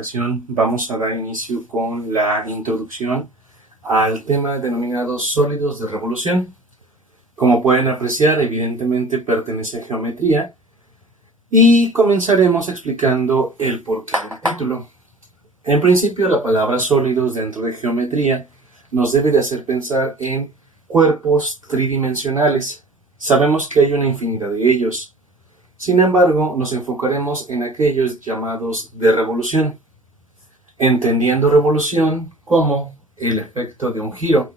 ocasión vamos a dar inicio con la introducción al tema denominado sólidos de revolución. Como pueden apreciar, evidentemente pertenece a geometría y comenzaremos explicando el porqué del título. En principio, la palabra sólidos dentro de geometría nos debe de hacer pensar en cuerpos tridimensionales. Sabemos que hay una infinidad de ellos. Sin embargo, nos enfocaremos en aquellos llamados de revolución, entendiendo revolución como el efecto de un giro.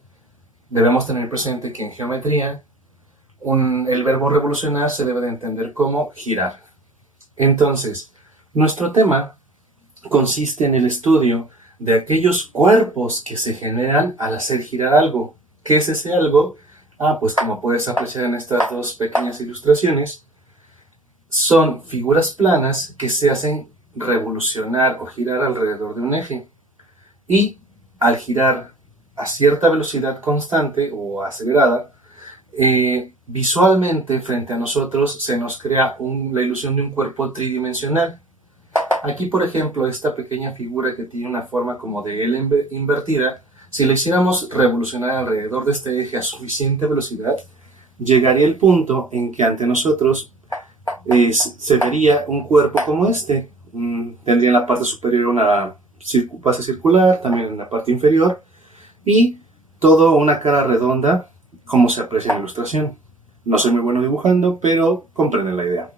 Debemos tener presente que en geometría el verbo revolucionar se debe de entender como girar. Entonces, nuestro tema consiste en el estudio de aquellos cuerpos que se generan al hacer girar algo. ¿Qué es ese algo? Pues como puedes apreciar en estas dos pequeñas ilustraciones, son figuras planas que se hacen revolucionar o girar alrededor de un eje. Y al girar a cierta velocidad constante o acelerada, visualmente frente a nosotros se nos crea la ilusión de un cuerpo tridimensional. Aquí, por ejemplo, esta pequeña figura que tiene una forma como de L invertida, si la hiciéramos revolucionar alrededor de este eje a suficiente velocidad, llegaría el punto en que ante nosotros se vería un cuerpo como este. Tendría en la parte superior una base circular, también en la parte inferior, y todo una cara redonda, como se aprecia en la ilustración. No soy muy bueno dibujando, pero comprenden la idea.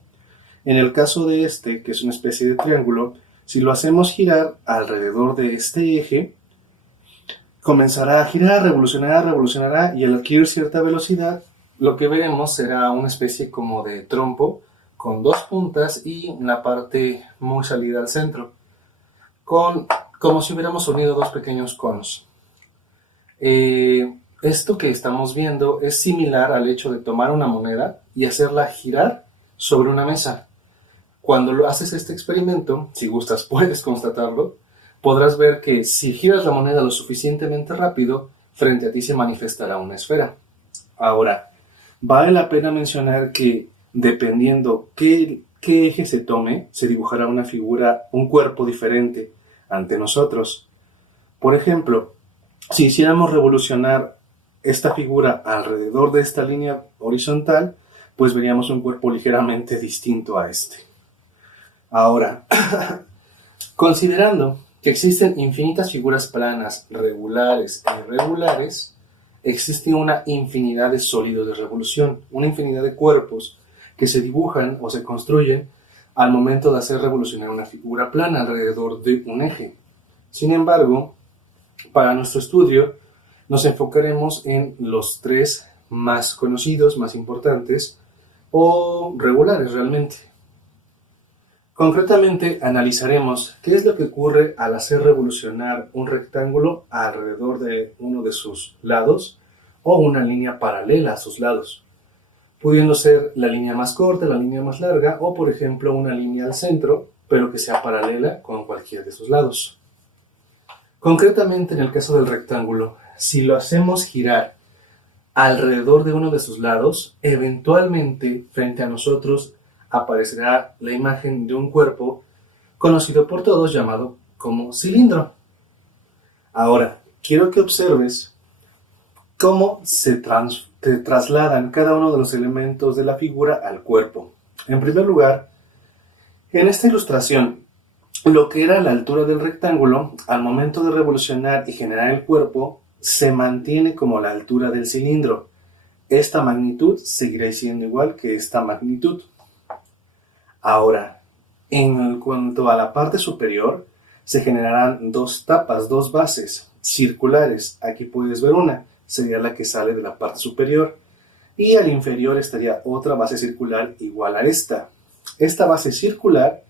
En el caso de este, que es una especie de triángulo, si lo hacemos girar alrededor de este eje, comenzará a girar, revolucionará, y al adquirir cierta velocidad, lo que veremos será una especie como de trompo, con dos puntas y una parte muy salida al centro, como si hubiéramos unido dos pequeños conos. Esto que estamos viendo es similar al hecho de tomar una moneda y hacerla girar sobre una mesa. Cuando lo haces este experimento, si gustas puedes constatarlo, podrás ver que si giras la moneda lo suficientemente rápido, frente a ti se manifestará una esfera. Ahora, vale la pena mencionar que dependiendo qué eje se tome, se dibujará una figura, un cuerpo diferente ante nosotros. Por ejemplo, si hiciéramos revolucionar esta figura alrededor de esta línea horizontal, pues veríamos un cuerpo ligeramente distinto a este. Ahora, considerando que existen infinitas figuras planas, regulares e irregulares, existe una infinidad de sólidos de revolución, una infinidad de cuerpos que se dibujan o se construyen al momento de hacer revolucionar una figura plana alrededor de un eje. Sin embargo, para nuestro estudio nos enfocaremos en los tres más conocidos, más importantes o regulares realmente. Concretamente, analizaremos qué es lo que ocurre al hacer revolucionar un rectángulo alrededor de uno de sus lados o una línea paralela a sus lados, pudiendo ser la línea más corta, la línea más larga o, por ejemplo, una línea al centro, pero que sea paralela con cualquiera de sus lados. Concretamente, en el caso del rectángulo, si lo hacemos girar alrededor de uno de sus lados, eventualmente frente a nosotros aparecerá la imagen de un cuerpo conocido por todos llamado como cilindro. Ahora, quiero que observes cómo se trasladan cada uno de los elementos de la figura al cuerpo. En primer lugar, en esta ilustración, lo que era la altura del rectángulo, al momento de revolucionar y generar el cuerpo, se mantiene como la altura del cilindro. Esta magnitud seguirá siendo igual que esta magnitud. Ahora, en cuanto a la parte superior, se generarán dos tapas, dos bases circulares. Aquí puedes ver una, sería la que sale de la parte superior. Y al inferior estaría otra base circular igual a esta. Esta base circular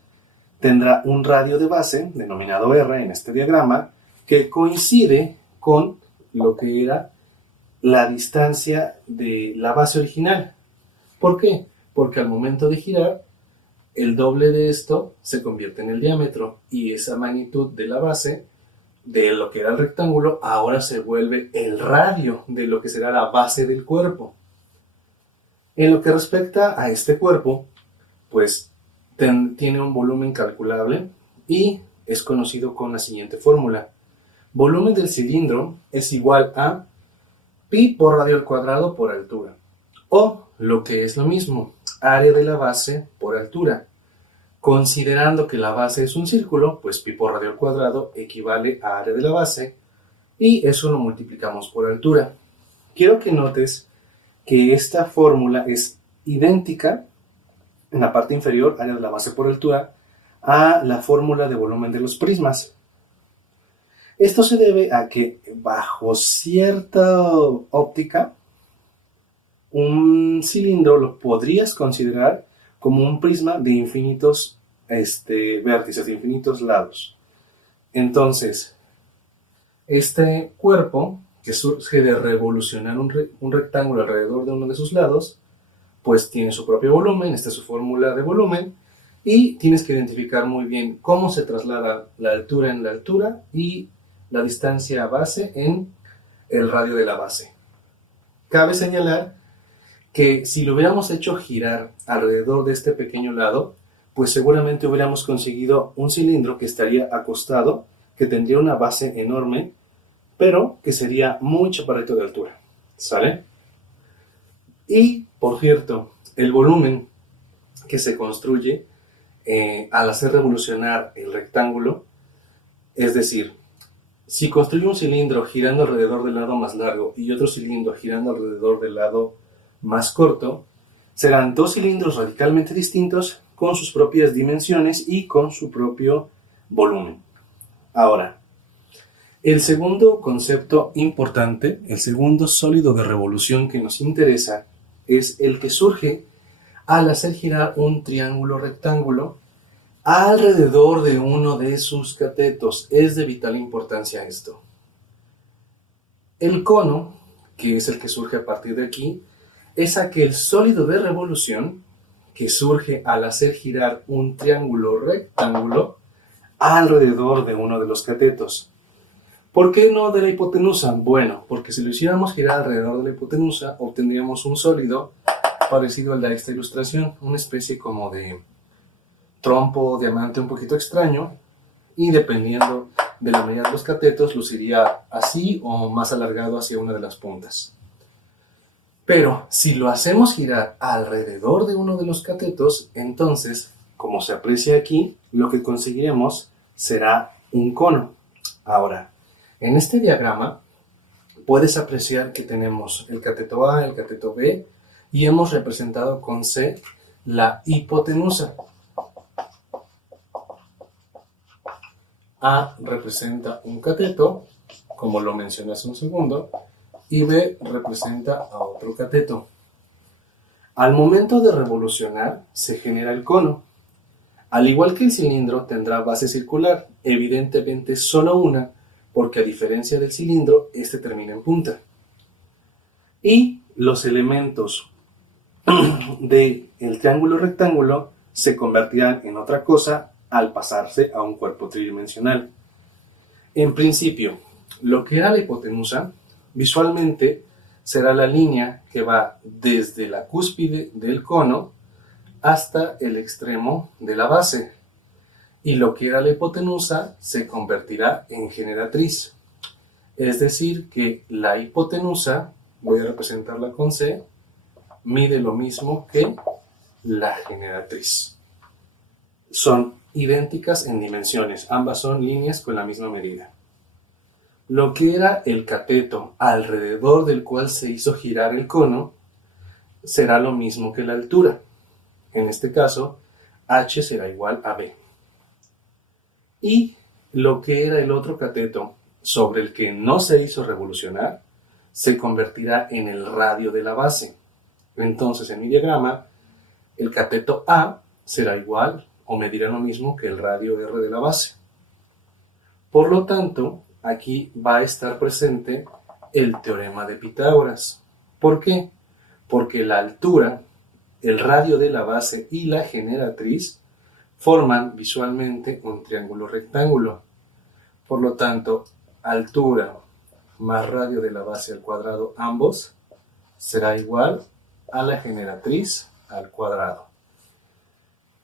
tendrá un radio de base, denominado R en este diagrama, que coincide con lo que era la distancia de la base original. ¿Por qué? Porque al momento de girar, el doble de esto se convierte en el diámetro y esa magnitud de la base de lo que era el rectángulo ahora se vuelve el radio de lo que será la base del cuerpo. En lo que respecta a este cuerpo, pues tiene un volumen calculable y es conocido con la siguiente fórmula. Volumen del cilindro es igual a pi por radio al cuadrado por altura. O, lo que es lo mismo, área de la base por altura. Considerando que la base es un círculo, pues pi por radio al cuadrado equivale a área de la base y eso lo multiplicamos por altura. Quiero que notes que esta fórmula es idéntica en la parte inferior, área de la base por altura, a la fórmula de volumen de los prismas. Esto se debe a que bajo cierta óptica, un cilindro lo podrías considerar como un prisma de infinitos vértices, de infinitos lados. Entonces, este cuerpo que surge de revolucionar un rectángulo alrededor de uno de sus lados, pues tiene su propio volumen, esta es su fórmula de volumen, y tienes que identificar muy bien cómo se traslada la altura en la altura y la distancia a base en el radio de la base. Cabe señalar que si lo hubiéramos hecho girar alrededor de este pequeño lado, pues seguramente hubiéramos conseguido un cilindro que estaría acostado, que tendría una base enorme, pero que sería muy chaparrito de altura, ¿sale? Y, por cierto, el volumen que se construye al hacer revolucionar el rectángulo, es decir, si construyo un cilindro girando alrededor del lado más largo y otro cilindro girando alrededor del lado más corto, serán dos cilindros radicalmente distintos con sus propias dimensiones y con su propio volumen. Ahora, el segundo concepto importante, el segundo sólido de revolución que nos interesa, es el que surge al hacer girar un triángulo rectángulo alrededor de uno de sus catetos. Es de vital importancia esto. El cono, que es el que surge a partir de aquí, es aquel sólido de revolución que surge al hacer girar un triángulo rectángulo alrededor de uno de los catetos. ¿Por qué no de la hipotenusa? Bueno, porque si lo hiciéramos girar alrededor de la hipotenusa, obtendríamos un sólido parecido al de esta ilustración, una especie como de trompo o diamante un poquito extraño, y dependiendo de la medida de los catetos, luciría así o más alargado hacia una de las puntas. Pero si lo hacemos girar alrededor de uno de los catetos, entonces, como se aprecia aquí, lo que conseguiremos será un cono. Ahora, en este diagrama puedes apreciar que tenemos el cateto A, el cateto B, y hemos representado con C la hipotenusa. A representa un cateto, como lo mencioné hace un segundo, y B representa a otro cateto. Al momento de revolucionar, se genera el cono. Al igual que el cilindro, tendrá base circular, evidentemente solo una, porque a diferencia del cilindro, este termina en punta. Y los elementos del triángulo rectángulo se convertirán en otra cosa al pasarse a un cuerpo tridimensional. En principio, lo que era la hipotenusa, visualmente será la línea que va desde la cúspide del cono hasta el extremo de la base. Y lo que era la hipotenusa se convertirá en generatriz. Es decir, que la hipotenusa, voy a representarla con C, mide lo mismo que la generatriz. Son idénticas en dimensiones, ambas son líneas con la misma medida. Lo que era el cateto alrededor del cual se hizo girar el cono será lo mismo que la altura. En este caso, H será igual a B. Y lo que era el otro cateto sobre el que no se hizo revolucionar se convertirá en el radio de la base. Entonces, en mi diagrama, el cateto A será igual o medirá lo mismo que el radio R de la base. Por lo tanto, aquí va a estar presente el teorema de Pitágoras. ¿Por qué? Porque la altura, el radio de la base y la generatriz forman visualmente un triángulo rectángulo. Por lo tanto, altura más radio de la base al cuadrado, ambos, será igual a la generatriz al cuadrado.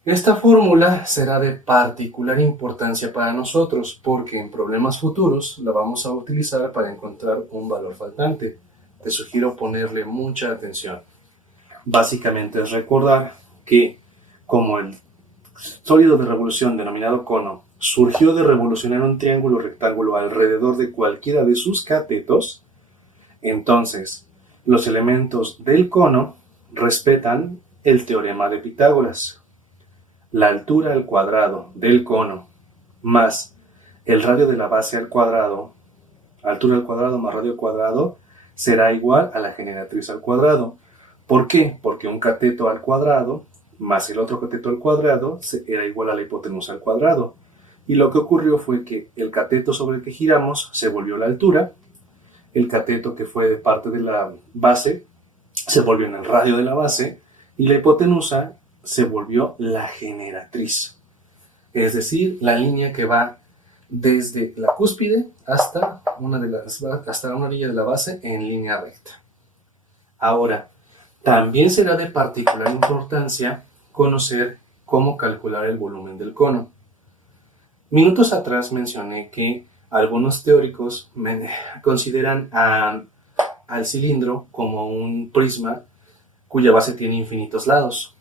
Esta fórmula será de particular importancia para nosotros porque en problemas futuros la vamos a utilizar para encontrar un valor faltante. Te sugiero ponerle mucha atención. Básicamente es recordar que como el sólido de revolución denominado cono surgió de revolucionar un triángulo rectángulo alrededor de cualquiera de sus catetos, entonces los elementos del cono respetan el teorema de Pitágoras. La altura al cuadrado del cono más el radio de la base al cuadrado, altura al cuadrado más radio al cuadrado, será igual a la generatriz al cuadrado. ¿Por qué? Porque un cateto al cuadrado más el otro cateto al cuadrado era igual a la hipotenusa al cuadrado. Y lo que ocurrió fue que el cateto sobre el que giramos se volvió la altura, el cateto que fue de parte de la base se volvió en el radio de la base y la hipotenusa se volvió la generatriz. Es decir, la línea que va desde la cúspide hasta una orilla de la base en línea recta. Ahora, también será de particular importancia conocer cómo calcular el volumen del cono. Minutos atrás mencioné que algunos teóricos consideran al cilindro como un prisma cuya base tiene infinitos lados.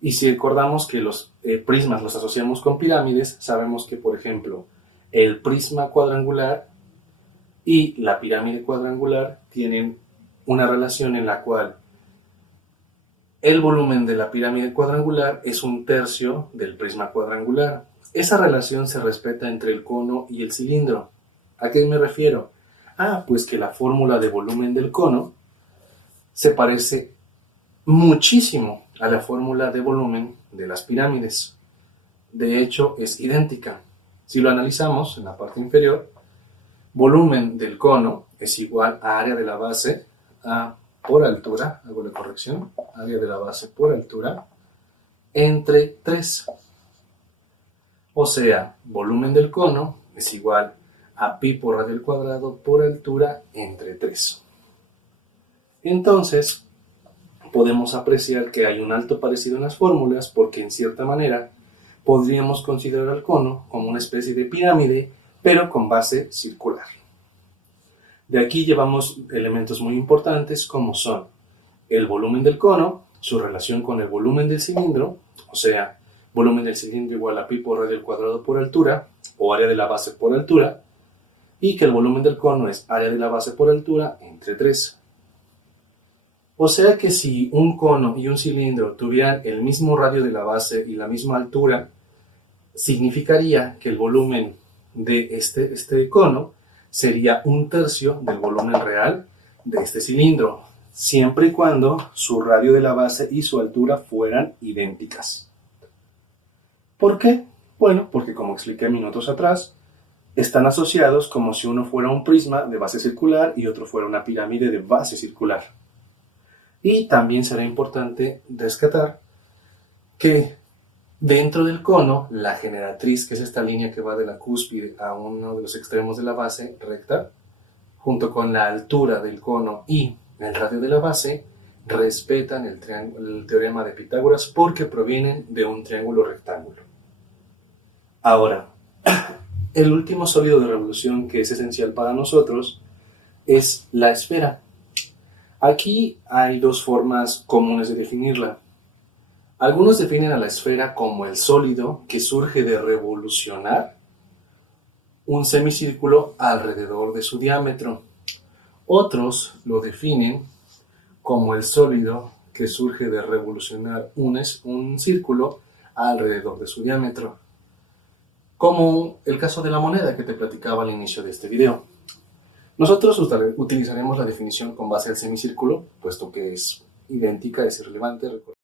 Y si recordamos que los prismas los asociamos con pirámides, sabemos que, por ejemplo, el prisma cuadrangular y la pirámide cuadrangular tienen una relación en la cual el volumen de la pirámide cuadrangular es un tercio del prisma cuadrangular. Esa relación se respeta entre el cono y el cilindro. ¿A qué me refiero? Pues que la fórmula de volumen del cono se parece muchísimo a la fórmula de volumen de las pirámides. De hecho, es idéntica. Si lo analizamos en la parte inferior, volumen del cono es igual a área de la base por altura, hago la corrección, área de la base por altura, entre 3. O sea, volumen del cono es igual a pi por radio al cuadrado por altura entre 3. Entonces, podemos apreciar que hay un alto parecido en las fórmulas porque en cierta manera podríamos considerar al cono como una especie de pirámide, pero con base circular. De aquí llevamos elementos muy importantes como son el volumen del cono, su relación con el volumen del cilindro, o sea, volumen del cilindro igual a pi por radio al cuadrado por altura, o área de la base por altura, y que el volumen del cono es área de la base por altura entre 3. O sea que si un cono y un cilindro tuvieran el mismo radio de la base y la misma altura, significaría que el volumen de este cono sería un tercio del volumen real de este cilindro, siempre y cuando su radio de la base y su altura fueran idénticas. ¿Por qué? Bueno, porque como expliqué minutos atrás, están asociados como si uno fuera un prisma de base circular y otro fuera una pirámide de base circular. Y también será importante rescatar que dentro del cono, la generatriz, que es esta línea que va de la cúspide a uno de los extremos de la base recta, junto con la altura del cono y el radio de la base, respetan el teorema de Pitágoras porque provienen de un triángulo rectángulo. Ahora, el último sólido de revolución que es esencial para nosotros es la esfera. Aquí hay dos formas comunes de definirla. Algunos definen a la esfera como el sólido que surge de revolucionar un semicírculo alrededor de su diámetro. Otros lo definen como el sólido que surge de revolucionar un círculo alrededor de su diámetro, como el caso de la moneda que te platicaba al inicio de este video. Nosotros utilizaremos la definición con base al semicírculo, puesto que es idéntica, es irrelevante.